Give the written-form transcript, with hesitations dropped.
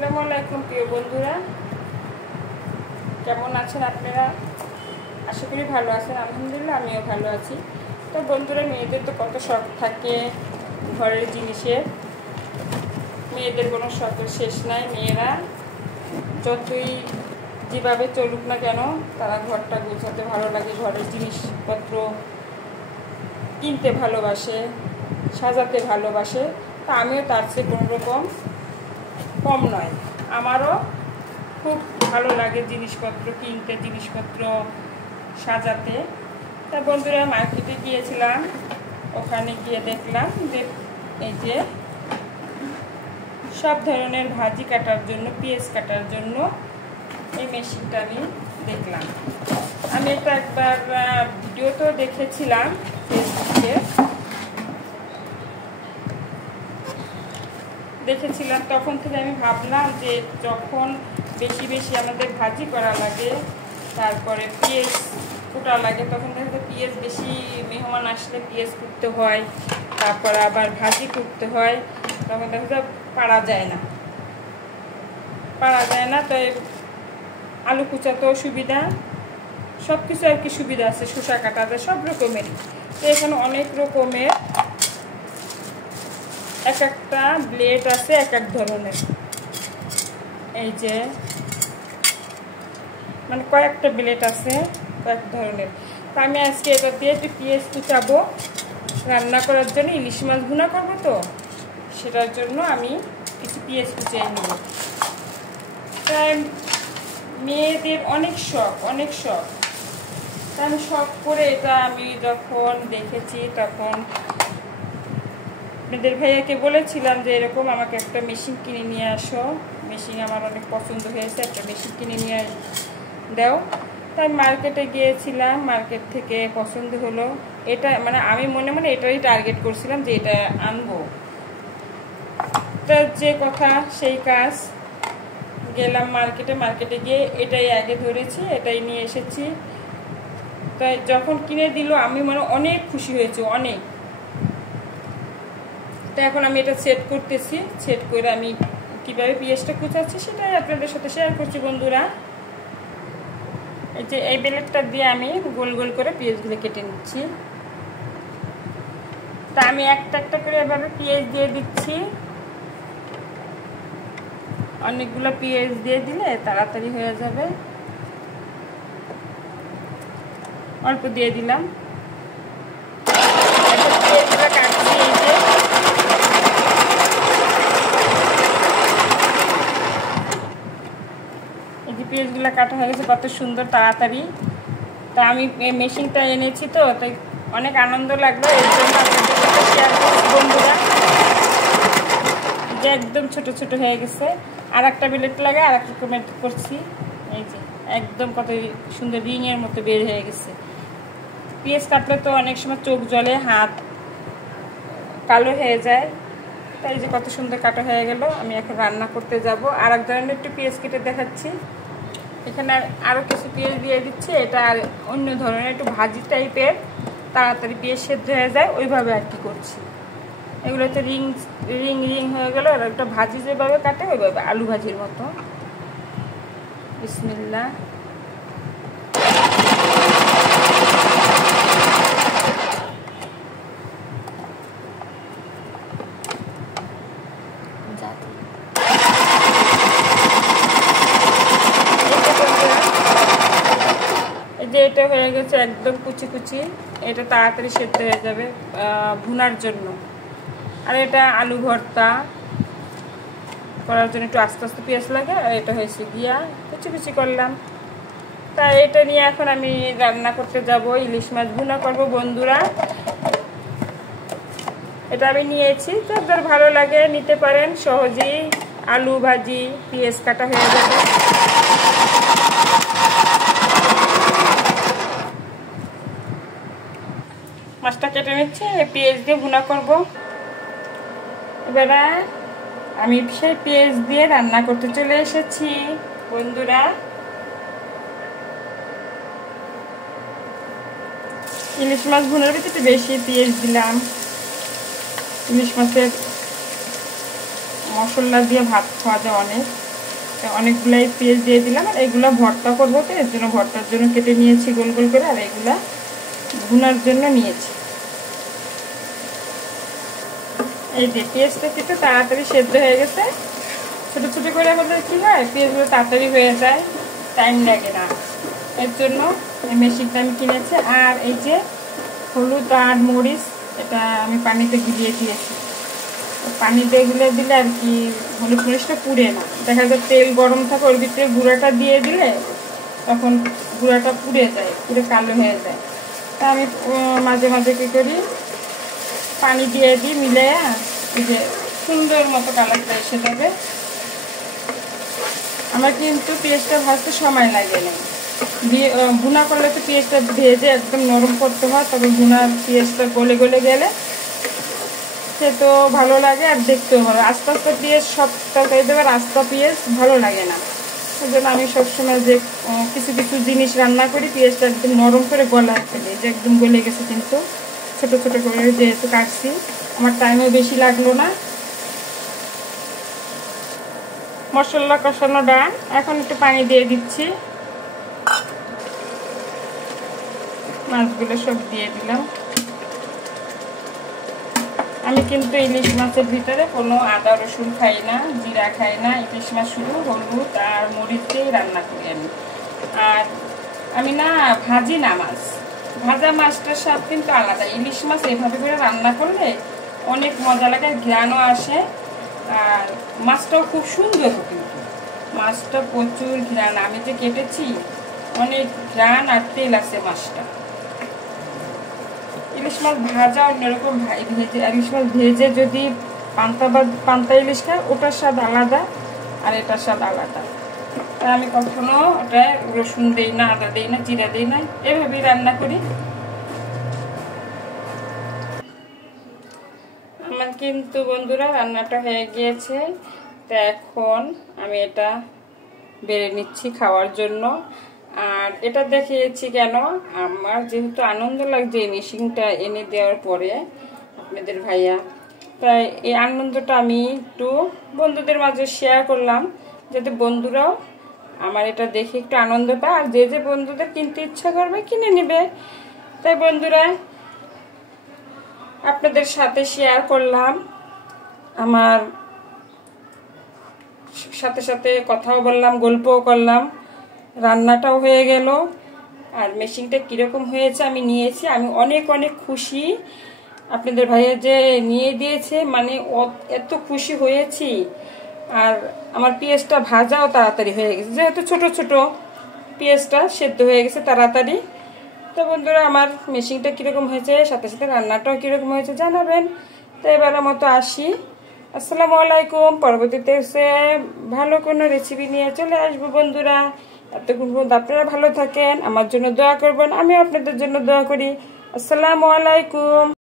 আসসালামু আলাইকুম প্রিয় বন্ধুরা, কেমন আছেন আপনারা? আশা করি ভালো আছেন। আলহামদুলিল্লাহ আমিও ভালো আছি। তো বন্ধুরা, মেয়েদের তো কত শখ থাকে ঘরের জিনিসের। মেয়েদের কোনো শখের শেষ নাই। মেয়েরা যতই যেভাবে চলুক না কেন, তারা ঘরটা গোছাতে ভালো লাগে, ঘরের জিনিসপত্র কিনতে ভালোবাসে, সাজাতে ভালোবাসে। তা আমিও তার চেয়ে কোনো রকম কম নয়। আমারও খুব ভালো লাগে জিনিসপত্র কিনতে, জিনিসপত্র সাজাতে। তা বন্ধুরা, মার্কেটে গিয়েছিলাম, ওখানে গিয়ে দেখলাম যে এই যে সব ধরনের ভাজি কাটার জন্য, পেঁয়াজ কাটার জন্য এই মেশিনটা আমি দেখলাম। আমি এটা একবার ভিডিওতেও দেখেছিলাম ফেসবুকে, তখন থেকে আমি ভাবলাম যে যখন বেশি বেশি আমাদের ভাজি করা লাগে, তারপরে পেঁয়াজ কুটা লাগে, তখন দেখা যায় পেঁয়াজ বেশি মেহমান আসলে পেঁয়াজ কুটতে হয়, তারপর আবার ভাজি কুটতে হয়, তখন দেখা যায় পারা যায় না। তো আলু কুচাতেও সুবিধা, সব কিছু আর কি সুবিধা আছে, শসা কাটাতে সব রকমেরই। তো এখানে অনেক রকমের এক একটা ব্লেড আছে, এক এক ধরনের। এই যে মানে কয়েকটা ব্লেড আছে কয়েক ধরনের। তো আমি আজকে এটা দিয়ে একটু পেঁয়াজ কুচাবো রান্না করার জন্য, ইলিশ মাছ ভুনা করবো, তো সেটার জন্য আমি কিছু পেঁয়াজ কুচিয়ে নেব। তাই মেয়েদের অনেক শখ। তাই আমি শখ করে এটা আমি যখন দেখেছি, তখন আপনাদের ভাইয়াকে বলেছিলাম যে এরকম আমাকে একটা মেশিন কিনে নিয়ে আসো, মেশিন আমার অনেক পছন্দ হয়েছে, একটা মেশিন কিনে নিয়ে দাও। তাই মার্কেটে গিয়েছিলাম, মার্কেট থেকে পছন্দ হলো এটা। মানে আমি মনে মনে এটাই টার্গেট করছিলাম যে এটা আনবো। তা যে কথা সেই কাজ, গেলাম মার্কেটে গিয়ে এটাই আগে ধরেছি, এটাই নিয়ে এসেছি। তাই যখন কিনে দিল আমি মানে অনেক খুশি হয়েছি, অনেক। তো এখন আমি এটা সেট করতেছি, সেট করে আমি কীভাবে পেঁয়াজটা কুচাচ্ছি সেটাই আপনাদের সাথে শেয়ার করছি বন্ধুরা। এই যে এই ব্লেডটা দিয়ে আমি গোল গোল করে পেঁয়াজগুলো কেটে নিচ্ছি। তা আমি একটা একটা করে এভাবে পেঁয়াজ দিয়ে দিচ্ছি। অনেকগুলো পেঁয়াজ দিয়ে দিলে তাড়াতাড়ি হয়ে যাবে। অল্প দিয়ে দিলাম। পেঁয়াজগুলো কাটছি, এই যে পেঁয়াজগুলো কাটা হয়ে গেছে, কত সুন্দর তাড়াতাড়ি। তা আমি মেশিনটা এনেছি, তো তাই অনেক আনন্দ লাগলো। এর জন্য আপনাদের শেয়ার করছি বন্ধুরা, যে একদম ছোট ছোট হয়ে গেছে। আর একটা ব্লেড লাগে আর একটা রকমের করছি। এই যে একদম কত সুন্দর রিংয়ের মতো বের হয়ে গেছে। পেঁয়াজ কাটলে তো অনেক সময় চোখ জ্বলে, হাত কালো হয়ে যায়। তাই যে কত সুন্দর কাটা হয়ে গেল। আমি এখন রান্না করতে যাব। আর এক ধরনের একটু পেঁয়াজ কেটে দেখাচ্ছি। এখানে আরও কিছু পেঁয়াজ দিয়ে দিচ্ছি। এটা আর অন্য ধরনের একটু ভাজি টাইপের, তাড়াতাড়ি পেঁয়াজ সেদ্ধ হয়ে যায়, ওইভাবে আর কি করছি। এগুলো তো রিং হয়ে গেল। আর একটা ভাজি যেভাবে কাটে ওইভাবে, আলু ভাজির মতো। বিসমিল্লাহ। এই যে এটা হয়ে গেছে একদম কুচি কুচি। এটা তাড়াতাড়ি সেদ্ধ হয়ে যাবে ভুনার জন্য। আর এটা আলু ভর্তা করার জন্য একটু আস্তে আস্তে পেঁয়াজ লাগে। আর এটা হয়েছে গিয়া কুচি কুচি করলাম। তাই এটা নিয়ে এখন আমি রান্না করতে যাব, ইলিশ মাছ ভুনা করব বন্ধুরা। এটা আমি নিয়েছি, যাদের ভালো লাগে নিতে পারেন সহজেই। আলু ভাজি, পেঁয়াজ কাটা হয়ে যাবে। মাছটা কেটে নিচ্ছে, পেঁয়াজ দিয়ে ভুনা করব। এবারে আমি সেই পেঁয়াজ দিয়ে রান্না করতে চলে এসেছি বন্ধুরা। ইলিশ মাছ ভুনার ভিতরে একটু বেশি পেঁয়াজ দিলাম। ইলিশ মাছের মশলা দিয়ে ভাত খাওয়া যায় অনেক। অনেকগুলাই পেঁয়াজ দিয়ে দিলাম। আর এগুলা ভর্তা করবো, তো এর জন্য ভর্তার জন্য কেটে নিয়েছি গোল গোল করে, আর এগুলা ভুনার জন্য নিয়েছি। এই যে পেঁয়াজটা কিন্তু তাড়াতাড়ি সেদ্ধ হয়ে গেছে। ছোটো ছোটো করে হলে কী হয়, পেঁয়াজগুলো তাড়াতাড়ি হয়ে যায়, টাইম লাগে না। এর জন্য এই মেশিনটা আমি কিনেছি। আর এই যে হলুদ আর মরিচ, এটা আমি পানিতে গুলিয়ে দিয়েছি। পানিতে গুলে দিলে আর কি হলুদ মরিচটা পুড়ে না। দেখা যায় তেল গরম থাকে, ওর ভিতরে গুঁড়াটা দিয়ে দিলে তখন গুঁড়াটা পুড়ে যায়, পুরো কালো হয়ে যায়। তা আমি মাঝে মাঝে কী করি, পানি দিয়ে দিই মিলে, এই যে সুন্দর মতো কালারটা এসে যাবে। আমার কিন্তু পেঁয়াজটা ভাজতে সময় লাগে না। ভুনা করলে তো পেঁয়াজটা ভেজে একদম নরম করতে হয়, তবে ভুনার পেঁয়াজটা গলে গলে গেলে সে তো ভালো লাগে আর দেখতেও ভালো। আস্তে আস্তে পেঁয়াজ সব তরকারি দেবে, আস্তা পেঁয়াজ ভালো লাগে না। সেই জন্য আমি সবসময় যে কিছু কিছু জিনিস রান্না করি, পেঁয়াজটা একদম নরম করে গলায় ফেলে, যে একদম গলে গেছে কিন্তু ছোটো ছোটো করে যেহেতু কাটছি, আমার টাইমও বেশি লাগলো না। মশলা কষানো ডান, এখন একটু পানি দিয়ে দিচ্ছি। মাছগুলো সব দিয়ে দিলাম। আমি কিন্তু ইলিশ মাছের ভিতরে কোনো আদা রসুন খাই না, জিরা খাই না। ইলিশ মাছ শুধু হলুদ আর মরিচ দিয়েই রান্না করি আমি। আর আমি না ভাজি না মাছ, ভাজা মাছটার স্বাদ কিন্তু আলাদা। ইলিশ মাছ এভাবে করে রান্না করলে অনেক মজা লাগে, ঘ্রাণও আসে, আর মাছটাও খুব সুন্দর। কিন্তু মাছটা প্রচুর ঘ্রাণ, আমি যে কেটেছি অনেক ঘ্রাণ আর তেল আছে মাছটা। ইলিশ মাছ ভাজা অন্যরকম, ভেজে ইলিশ মাছ ভেজে যদি পান্তা ইলিশ খায়, ওটার স্বাদ আলাদা আর এটার স্বাদ আলাদা। তাই আমি কখনো ওটা রসুন দিই না, আদা দিই না, জিরা দিই না, এভাবেই রান্না করি। আমার কিন্তু বন্ধুরা রান্নাটা হয়ে গিয়েছে। তো এখন আমি এটা বেড়ে নিচ্ছি খাওয়ার জন্য। আর এটা দেখিয়েছি কেন, আমার যেহেতু আনন্দ লাগছে এই মেশিনটা এনে দেওয়ার পরে আপনাদের ভাইয়া, তাই এই আনন্দটা আমি একটু বন্ধুদের মাঝে শেয়ার করলাম, যাতে বন্ধুরাও আমার এটা দেখে একটু আনন্দ পায়, আর যে যে বন্ধুদের কিনতে ইচ্ছা করবে কিনে নেবে। তাই বন্ধুরা আপনাদের সাথে শেয়ার করলাম, আমার সাথে সাথে কথাও বললাম, গল্পও করলাম, রান্নাটাও হয়ে গেল। আর মেশিনটা কীরকম হয়েছে আমি নিয়েছি, আমি অনেক অনেক খুশি। আপনাদের ভাইয়া যে নিয়ে দিয়েছে, মানে এত খুশি হয়েছি। আর আমার পেঁয়াজটা ভাজাও তাড়াতাড়ি হয়ে গেছে, যেহেতু ছোট ছোট পেঁয়াজটা সেদ্ধ হয়ে গেছে তাড়াতাড়ি। তো বন্ধুরা আমার মেশিনটা কীরকম হয়েছে, সাথে সাথে রান্নাটাও কীরকম হয়েছে জানাবেন। তো এবারের মতো আসি, আসসালামু আলাইকুম। পরবর্তীতে এসে ভালো কোনো রেসিপি নিয়ে চলে আসবো বন্ধুরা। এতক্ষণ পর্যন্ত আপনারা ভালো থাকেন, আমার জন্য দোয়া করবেন, আমিও আপনাদের জন্য দোয়া করি। আসসালামু আলাইকুম।